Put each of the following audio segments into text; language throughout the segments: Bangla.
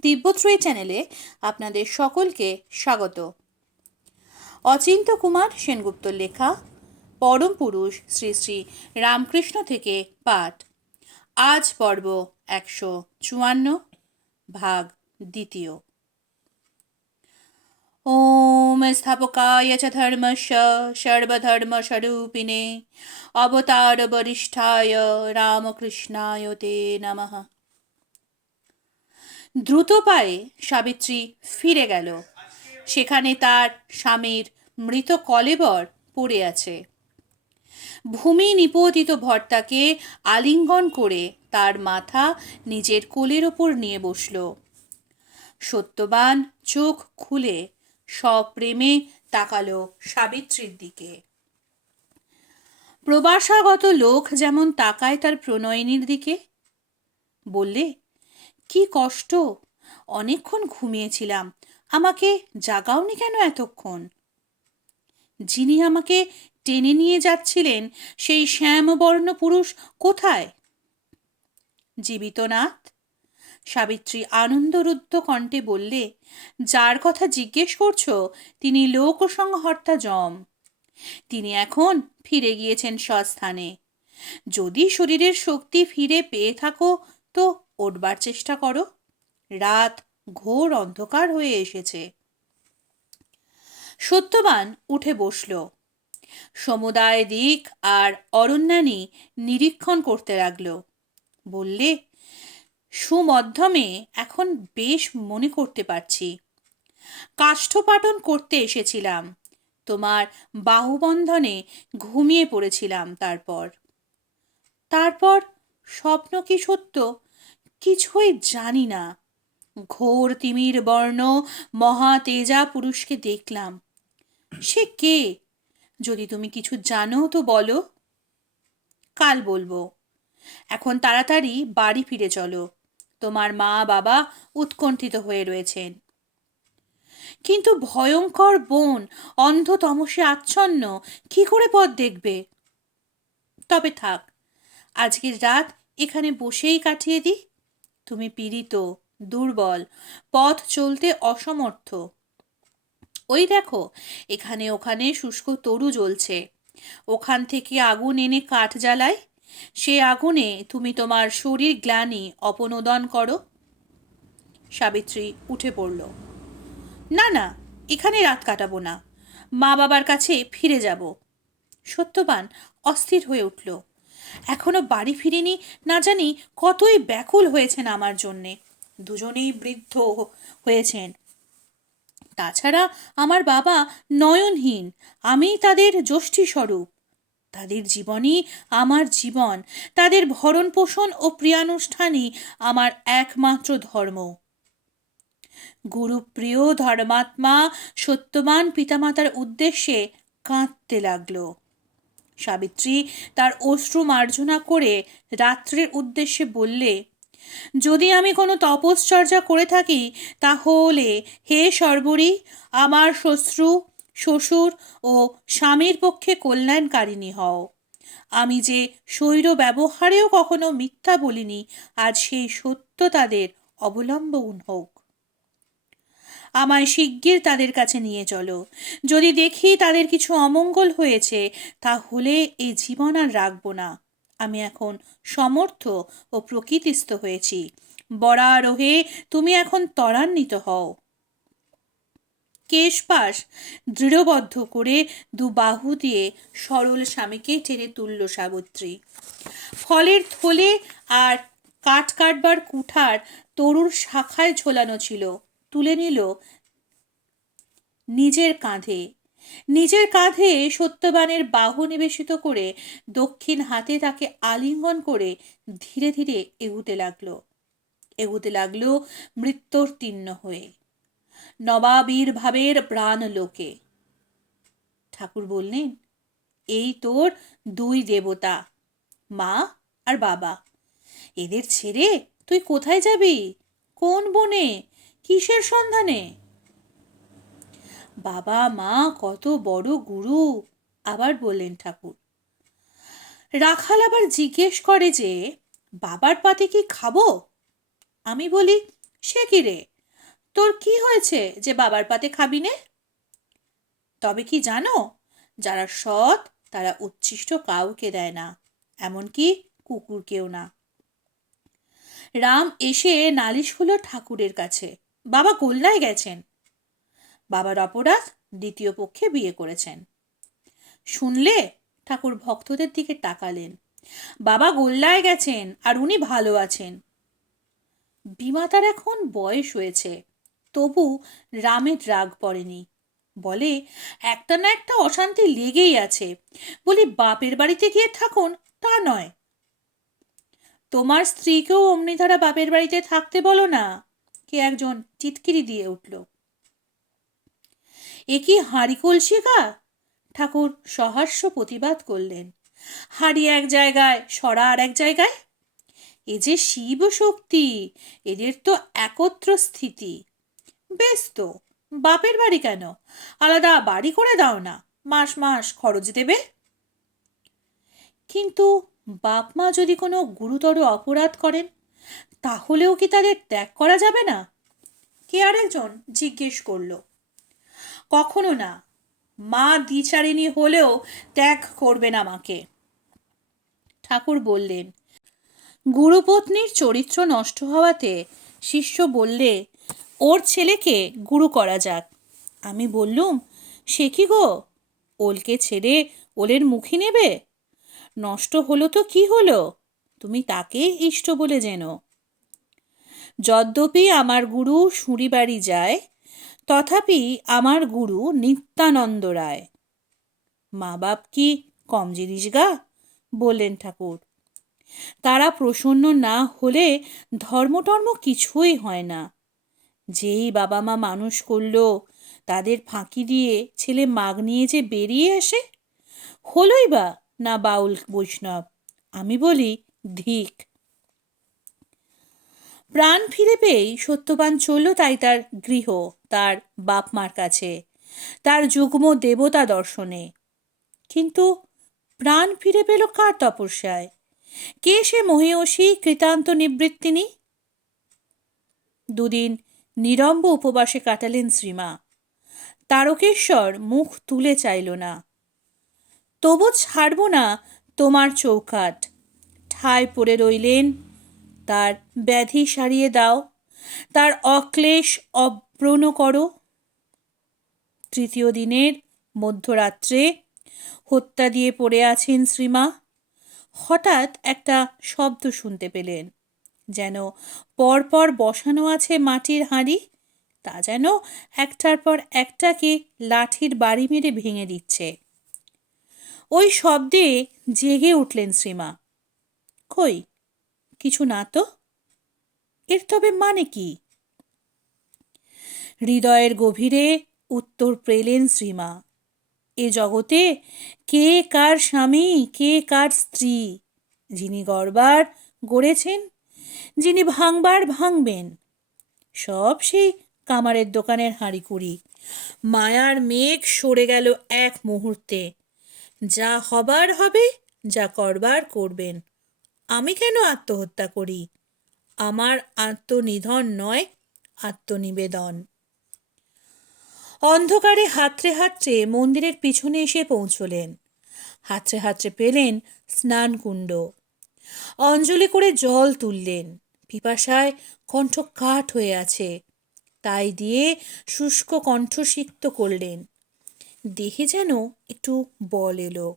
দিব্যত্রয়ী চ্যানেলে আপনাদের সকলকে স্বাগত। অচিন্ত কুমার সেনগুপ্তর লেখা পরম পুরুষ শ্রী শ্রী রামকৃষ্ণ থেকে পাঠ। আজ পর্ব 154, ভাগ দ্বিতীয়। ওম স্থাপকায় চ ধর্মস্য সর্বধর্মস্বরূপিণে অবতার বরিষ্ঠায় রামকৃষ্ণায় তে নমঃ। দ্রুত পায়ে সাবিত্রী ফিরে গেল। সেখানে তার স্বামীর মৃত কলেবর পড়ে আছে। ভূমি নিপতিত ভর্তাকে আলিঙ্গন করে তার মাথা নিজের কোলের ওপর নিয়ে বসল। সত্যবান চোখ খুলে সপ্রেমে তাকালো সাবিত্রীর দিকে। প্রবাসাগত লোক যেমন তাকায় তার প্রণয়িনীর দিকে। বললে, কি কষ্ট, অনেকক্ষণ ঘুমিয়েছিলাম, আমাকে জাগাওনি কেন এতক্ষণ? যিনি আমাকে টেনে নিয়ে যাচ্ছিলেন সেই শ্যামবর্ণ পুরুষ কোথায়? জীবিতনাথ? সাবিত্রী আনন্দরুদ্ধ কণ্ঠে বললে, যার কথা জিজ্ঞেস করছো তিনি লোকসংহর্তা যম। তিনি এখন ফিরে গিয়েছেন স্বস্থানে। যদি শরীরের শক্তি ফিরে পেয়ে থাকো তো উঠবার চেষ্টা করো। রাত ঘোর অন্ধকার হয়ে এসেছে। সত্যবান উঠে বসল। সমুদায় দিক আর অরণ্যানী নিরীক্ষণ করতে লাগল। বললে, সুমধ্যমে এখন বেশ মনে করতে পারছি। কাষ্ঠপাটন করতে এসেছিলাম, তোমার বাহুবন্ধনে ঘুমিয়ে পড়েছিলাম। তারপর স্বপ্ন কি সত্য কিছুই জানি না। ঘোর তিমির বর্ণ মহা তেজা পুরুষকে দেখলাম। সে কে? যদি তুমি কিছু জানো তো বলো। কাল বলবো। এখন তাড়াতাড়ি বাড়ি ফিরে চলো, তোমার মা বাবা উৎকণ্ঠিত হয়ে রয়েছেন। কিন্তু ভয়ঙ্কর বন, অন্ধ তমসে আচ্ছন্ন, কি করে পথ দেখবে? তবে থাক, আজকের রাত এখানে বসেই কাটিয়ে দিই। তুমি পীড়িত, দুর্বল, পথ চলতে অসমর্থ। ওই দেখো, এখানে ওখানে শুষ্ক তরু জ্বলছে, ওখান থেকে আগুন এনে কাঠ জ্বালায়। সে আগুনে তুমি তোমার শরীর গ্লানি অপনোদন করো। সাবিত্রী উঠে পড়ল। না না, এখানে রাত কাটাবো না, মা বাবার কাছে ফিরে যাব। সত্যবান অস্থির হয়ে উঠল। এখনো বাড়ি ফিরিনি, না জানি কতই ব্যাকুল হয়েছেন আমার জন্যে। দুজনেই বৃদ্ধ হয়েছেন। তাছাড়া আমার বাবা নয়নহীন, আমি তাদের যষ্টি স্বরূপ। তাদের জীবনই আমার জীবন, তাদের ভরণ পোষণ ও প্রিয়ানুষ্ঠানই আমার একমাত্র ধর্ম। গুরুপ্রিয় ধর্মাত্মা সত্যবান পিতামাতার উদ্দেশ্যে কাঁদতে লাগল। সাবিত্রী তার অশ্রু মার্জনা করে রাত্রের উদ্দেশ্যে বললে, যদি আমি কোনো তপশ্চর্যা করে থাকি তাহলে হে সর্বরী, আমার শ্বশ্রু, শ্বশুর ও স্বামীর পক্ষে কল্যাণকারিণী হও। আমি যে স্বৈর ব্যবহারেও কখনো মিথ্যা বলিনি, আজ সেই সত্য তাদের অবলম্বন হোক। আমায় শিগগির তাদের কাছে নিয়ে চলো। যদি দেখি তাদের কিছু অমঙ্গল হয়েছে তাহলে এই জীবন আর রাখব না। আমি এখন সমর্থ ও প্রকৃতিস্থ হয়েছি। বরারোহে তুমি এখন ত্বরান্বিত হও। কেশপাশ দৃঢ়বদ্ধ করে দু বাহু দিয়ে সরল স্বামীকে টেনে তুলল সাবিত্রী। ফলের থলে আর কাঠ কাটবার কুঠার তরুর শাখায় ঝোলানো ছিল, তুলে নিল নিজের কাঁধে সত্যবানের বাহু নিবেশিত করে দক্ষিণ হাতে তাকে আলিঙ্গন করে ধীরে ধীরে এগুতে লাগলো মৃত্যুর্তীর্ণ হয়ে নবাবীর ভাবের প্রাণ লোকে। ঠাকুর বললেন, এই তোর দুই দেবতা, মা আর বাবা। এদের ছেড়ে তুই কোথায় যাবি? কোন বনে? কিসের সন্ধানে? বাবা মা কত বড় গুরু। আবার বললেন ঠাকুর। রাখাল আবার জিজ্ঞেস করে যে, বাবার পাতে কি খাবো? আমি বলি, সে কি রে, তোর কি হয়েছে যে বাবার পাতে খাবি নে? তবে কি জানো, যারা সৎ তারা উচ্ছিষ্ট কাউকে দেয় না, এমনকি কুকুরকেও না। রাম এসে নালিশ হলো ঠাকুরের কাছে, বাবা গোল্লায় গেছেন। বাবার অপরাধ, দ্বিতীয় পক্ষে বিয়ে করেছেন। শুনলে? ঠাকুর ভক্তদের দিকে তাকালেন। বাবা গোল্লায় গেছেন আর উনি ভালো আছেন। বিমাতার এখন বয়স হয়েছে, তবু রামের রাগ পড়েনি। বলে, একটা না একটা অশান্তি লেগেই আছে। বলি, বাপের বাড়িতে গিয়ে থাকুন তা নয়, তোমার স্ত্রীকেও অমনি ধারা বাপের বাড়িতে থাকতে বলো না। কে একজন টিটকিরি দিয়ে উঠল। এ কি হাঁড়ি কলসি গা? ঠাকুর সহাস্য প্রতিবাদ করলেন। হাঁড়ি এক জায়গায়, সরা আর এক জায়গায়। এ যে শিব শক্তি, এদের তো একত্র স্থিতি। বেশ তো, বাপের বাড়ি কেন, আলাদা বাড়ি করে দাও না, মাস মাস খরচ দেবে। কিন্তু বাপ মা যদি কোনো গুরুতর অপরাধ করেন, তাহলেও কি তাদের ত্যাগ করা যাবে না? কে আরেকজন জিজ্ঞেস করল। কখনো না, মা দ্বিচারিণী হলেও ত্যাগ করবে না মাকে। ঠাকুর বললেন, গুরুপত্নীর চরিত্র নষ্ট হওয়াতে শিষ্য বললে, ওর ছেলেকে গুরু করা যাক। আমি বললুম, সে কি গো, ওলকে ছেড়ে ওলের মুখী নেবে? নষ্ট হলো তো কি হলো, তুমি তাকে ইষ্ট বলে জেনো। যদ্যপি আমার গুরু শুঁড়ি বাড়ি যায়, তথাপি আমার গুরু নিত্যানন্দ রায়। মা বাপ কি কম জিনিস গা, বললেন ঠাকুর। তারা প্রসন্ন না হলে ধর্মটর্ম কিছুই হয় না। যেই বাবা মা মানুষ করলো, তাদের ফাঁকি দিয়ে ছেলে মাগ নিয়ে যে বেরিয়ে আসে, হলোই বা না বাউল বৈষ্ণব। আমি বলি, ধিক। প্রাণ ফিরে পেয়েই সত্যবান চলল তাই তার গৃহ, তার বাপ মার কাছে, তার যুগ্ম দেবতা দর্শনে। কিন্তু প্রাণ ফিরে পেল কার তপস্যায়? কে সে মহিয়সী কৃতান্ত নিবৃত্তিনী? দুদিন নিরম্ব উপবাসে কাটালেন শ্রীমা। তারকেশ্বর মুখ তুলে চাইল না। তবু ছাড়ব না তোমার চৌকাঠ, ঠায় পড়ে রইলেন। তার ব্যাধি সারিয়ে দাও, তার অক্লেশ অব্রণ করো। তৃতীয় দিনের মধ্যরাত্রে হত্যা দিয়ে পড়ে আছেন শ্রীমা। হঠাৎ একটা শব্দ শুনতে পেলেন, যেন পরপর বসানো আছে মাটির হাঁড়ি, তা যেন একটার পর একটাকে লাঠির বাড়ি মেরে ভেঙে দিচ্ছে। ওই শব্দে জেগে উঠলেন শ্রীমা। কই, কিছু না তো, এর তবে মানে কি? হৃদয়ের গভীরে উত্তর পেলেন শ্রীমা। এ জগতে কে কার স্বামী, কে কার স্ত্রী? যিনি গড়বার গড়েছেন, যিনি ভাঙবার ভাঙবেন, সব সেই কামারের দোকানের হাঁড়িকুড়ি। মায়ার মেঘ সরে গেল এক মুহূর্তে। যা হবার হবে, যা করবার করবেন। আমি কেন আত্মহত্যা করি? আমার আত্মনিধন নয়, আত্মনিবেদন। অন্ধকারে হাতড়ে হাতড়ে মন্দিরের পিছনে এসে পৌঁছলেন। হাতড়ে হাতড়ে পেলেন স্নানকুণ্ড। অঞ্জলি করে জল তুললেন। পিপাসায় কণ্ঠ কাঠ হয়ে আছে, তাই দিয়ে শুষ্ক কণ্ঠ সিক্ত করলেন। দেখে যেন একটু বল এলো।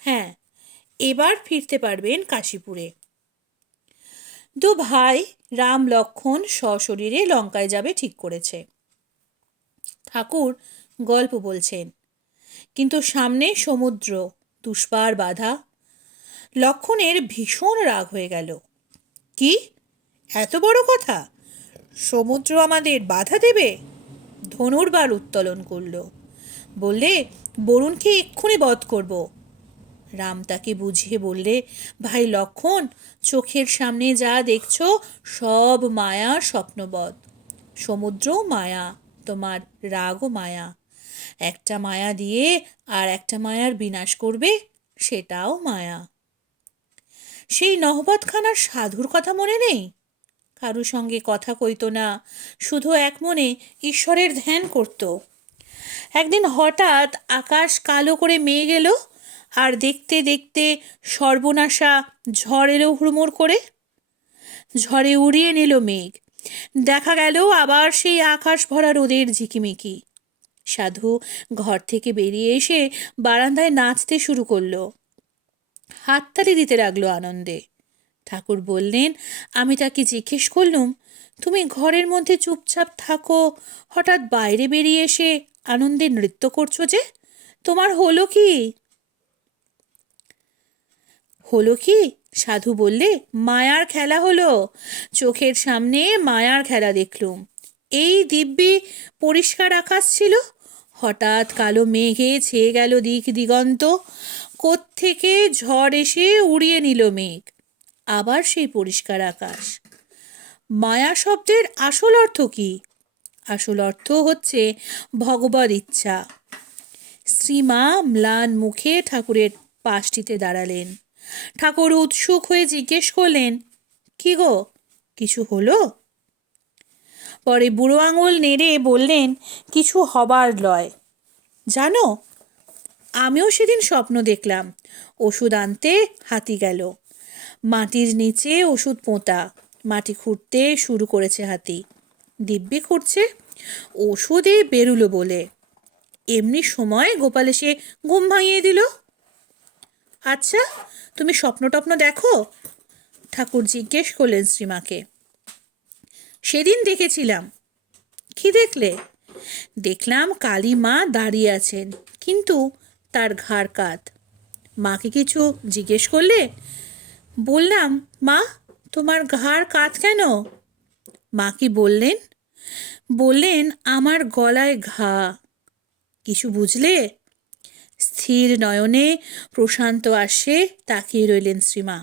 হ্যাঁ, এবার ফিরতে পারবেন কাশীপুরে। দু ভাই রাম লক্ষ্মণ সশরীরে লঙ্কায় যাবে ঠিক করেছে। ঠাকুর গল্প বলছেন, কিন্তু সামনে সমুদ্র, তুষবার বাধা। লক্ষ্মণের ভীষণ রাগ হয়ে গেল। কি এত বড় কথা, সমুদ্র আমাদের বাধা দেবে? ধনুর্বার উত্তোলন করল। বললে, বরুণকে এক্ষুনি বধ করব। রাম তাকে বুঝিয়ে বললে, ভাই লক্ষ্মণ, চোখের সামনে যা দেখছো সব মায়া, স্বপ্নবৎ। সমুদ্রও মায়া, তোমার রাগও মায়া। একটা মায়া দিয়ে আর একটা মায়ার বিনাশ করবে, সেটাও মায়া। সেই নহবতখানার সাধুর কথা মনে নেই? কারো সঙ্গে কথা কইতো না, শুধু এক মনে ঈশ্বরের ধ্যান করত। একদিন হঠাৎ আকাশ কালো করে মেঘ এলো, আর দেখতে দেখতে সর্বনাশা ঝড় এলো হুড়মুড় করে। ঝড়ে উড়িয়ে নিল মেঘ। দেখা গেল আবার সেই আকাশ ভরা রোদের ঝিকিমিকি। সাধু ঘর থেকে বেরিয়ে এসে বারান্দায় নাচতে শুরু করলো, হাততালি দিতে লাগলো আনন্দে। ঠাকুর বললেন, আমি তাকে জিজ্ঞেস করলুম, তুমি ঘরের মধ্যে চুপচাপ থাকো, হঠাৎ বাইরে বেরিয়ে এসে আনন্দে নৃত্য করছো যে, তোমার হলো কি? হলো কি? সাধু বললে, মায়ার খেলা হলো। চোখের সামনে মায়ার খেলা দেখলুম। এই দিব্যি পরিষ্কার আকাশ ছিল, হঠাৎ কালো মেঘে ছেয়ে গেল দিক দিগন্ত। কোত্থেকে ঝড় এসে উড়িয়ে নিল মেঘ। আবার সেই পরিষ্কার আকাশ। মায়া শব্দের আসল অর্থ কি? আসল অর্থ হচ্ছে ভগবদ ইচ্ছা। শ্রীমা ম্লান মুখে ঠাকুরের পাশটিতে দাঁড়ালেন। ঠাকুর উৎসুক হয়ে জিজ্ঞেস করলেন, কি গো, কিছু হলো? পরে বুড়ো আঙুল নেড়ে বললেন, কিছু হবার লয়। জানো, আমিও সেদিন স্বপ্ন দেখলাম। ওষুধ আনতে হাতি গেল। মাটির নিচে ওষুধ পোঁতা। মাটি খুঁড়তে শুরু করেছে হাতি। দিব্যি খুঁড়ছে, ওষুধে বেরুলো বলে। এমনি সময় গোপাল এসে ঘুম ভাঙিয়ে দিল। আচ্ছা, তুমি স্বপ্ন টপ্ন দেখো? ঠাকুর জিজ্ঞেস করলেন শ্রীমাকে। সেদিন দেখেছিলাম। কি দেখলে? দেখলাম কালী মা দাঁড়িয়ে আছেন, কিন্তু তার ঘাড় কাত। মাকে কিছু জিজ্ঞেস করলে? বললাম, মা, তোমার ঘাড় কাত কেন? মা কি বললেন? বললেন, আমার গলায় ঘা। কিছু বুঝলে? স্থির নয়নে প্রশান্ত আশে তাকিয়ে রইলেন শ্রীমা।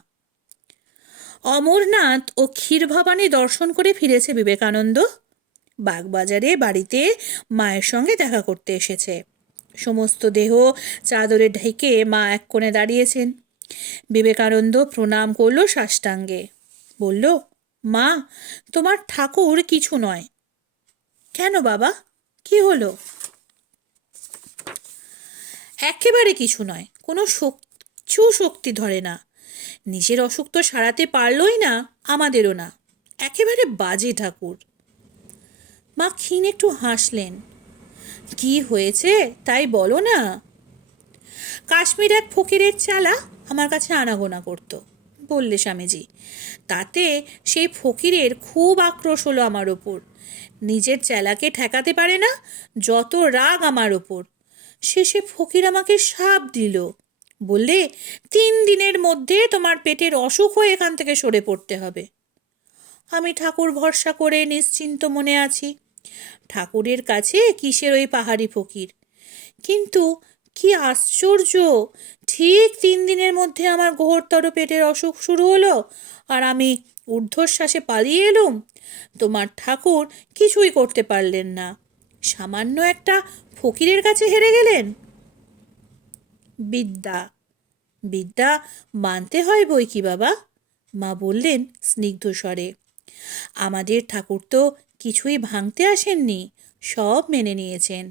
অমরনাথ ও ক্ষীরভবানী দর্শন করে ফিরেছে বিবেকানন্দ। বাগবাজারে বাড়িতে মায়ের সঙ্গে দেখা করতে এসেছে। সমস্ত দেহ চাদরে ঢেকে মা এক কোণে দাঁড়িয়েছেন। বিবেকানন্দ প্রণাম করল সাষ্টাঙ্গে। বলল, মা, তোমার ঠাকুর কিছু নয়। কেন বাবা, কি হলো? একেবারে কিছু নয়, কোনো শক্তি ধরে না। নিজের অসুখ তো সারাতে পারলই না, আমাদেরও না। একেবারে বাজে ঠাকুর। মা ক্ষীণ একটু হাসলেন। কি হয়েছে তাই বলো না। কাশ্মীর এক ফকিরের চালা আমার কাছে আনাগোনা করত, বললে স্বামীজি। তাতে সেই ফকিরের খুব আক্রোশ হলো আমার ওপর। নিজের চেলাকে ঠেকাতে পারে না, যত রাগ আমার ওপর। শেষে ফকির আমাকে শাপ দিল। বললে, 3 দিনের মধ্যে তোমার পেটের অসুখ হয়ে এখান থেকে সরে পড়তে হবে। আমি ঠাকুর ভরসা করে নিশ্চিন্ত মনে আছি। ঠাকুরের কাছে কিসের ওই পাহাড়ি ফকির। কিন্তু কি আশ্চর্য, ঠিক 3 দিনের মধ্যে আমার ঘোরতর পেটের অসুখ শুরু হলো, আর আমি ঊর্ধ্বশ্বাসে পালিয়ে এলুম। তোমার ঠাকুর কিছুই করতে পারলেন না, সামান্য একটা ফকিরের কাছে হেরে গেলেন। বিদ্যা, বিদ্যা মানতে হয় বই কি বাবা, মা বললেন স্নিগ্ধ স্বরে। আমাদের ঠাকুর তো কিছুই ভাঙতে আসেননি, সব মেনে নিয়েছেন।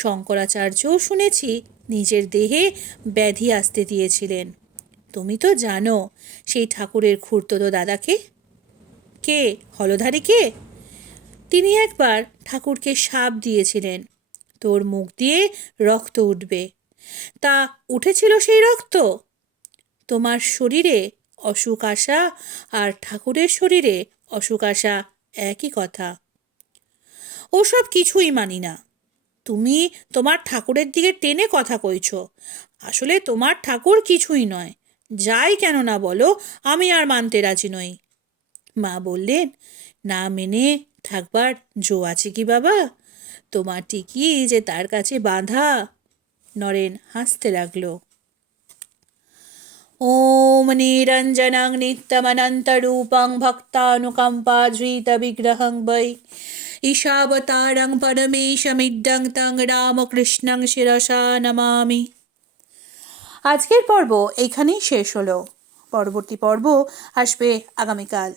শঙ্করাচার্যও শুনেছি নিজের দেহে ব্যাধি আসতে দিয়েছিলেন। তুমি তো জানো সেই ঠাকুরের খুড়তুতো দাদাকে। কে? হলধারী কে? তিনি একবার ঠাকুরকে শাপ দিয়েছিলেন, তোর মুখ দিয়ে রক্ত উঠবে। তা উঠেছিল সেই রক্ত? তোমার শরীরে অসুখ আসা আর ঠাকুরের শরীরে অসুখ আসা একই কথা। ওসব কিছুই মানি না। তুমি তোমার ঠাকুরের দিকে টেনে কথা কইছ। আসলে তোমার ঠাকুর কিছুই নয়। যাই কেন না বলো, আমি আর মানতে রাজি নই। মা বললেন, না মেনে থাকবার জো আছে কি বাবা? তোমার ঠিকই যে তার কাছে বাঁধা। নরেন হাসতে লাগলো। ওম নিরঞ্জনং নিত্যমনন্তরূপং ভক্তানুকম্পাধৃতবিগ্রহং বৈ ঈশাবতারং পরমেশমিড্ডং তং রামকৃষ্ণং শিরসা নমামি। আজকের পর্ব এইখানেই শেষ হলো। পরবর্তী পর্ব আসবে আগামীকাল।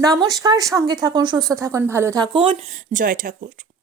নমস্কার, সঙ্গে থাকুন, সুস্থ থাকুন, ভালো থাকুন। জয় ঠাকুর।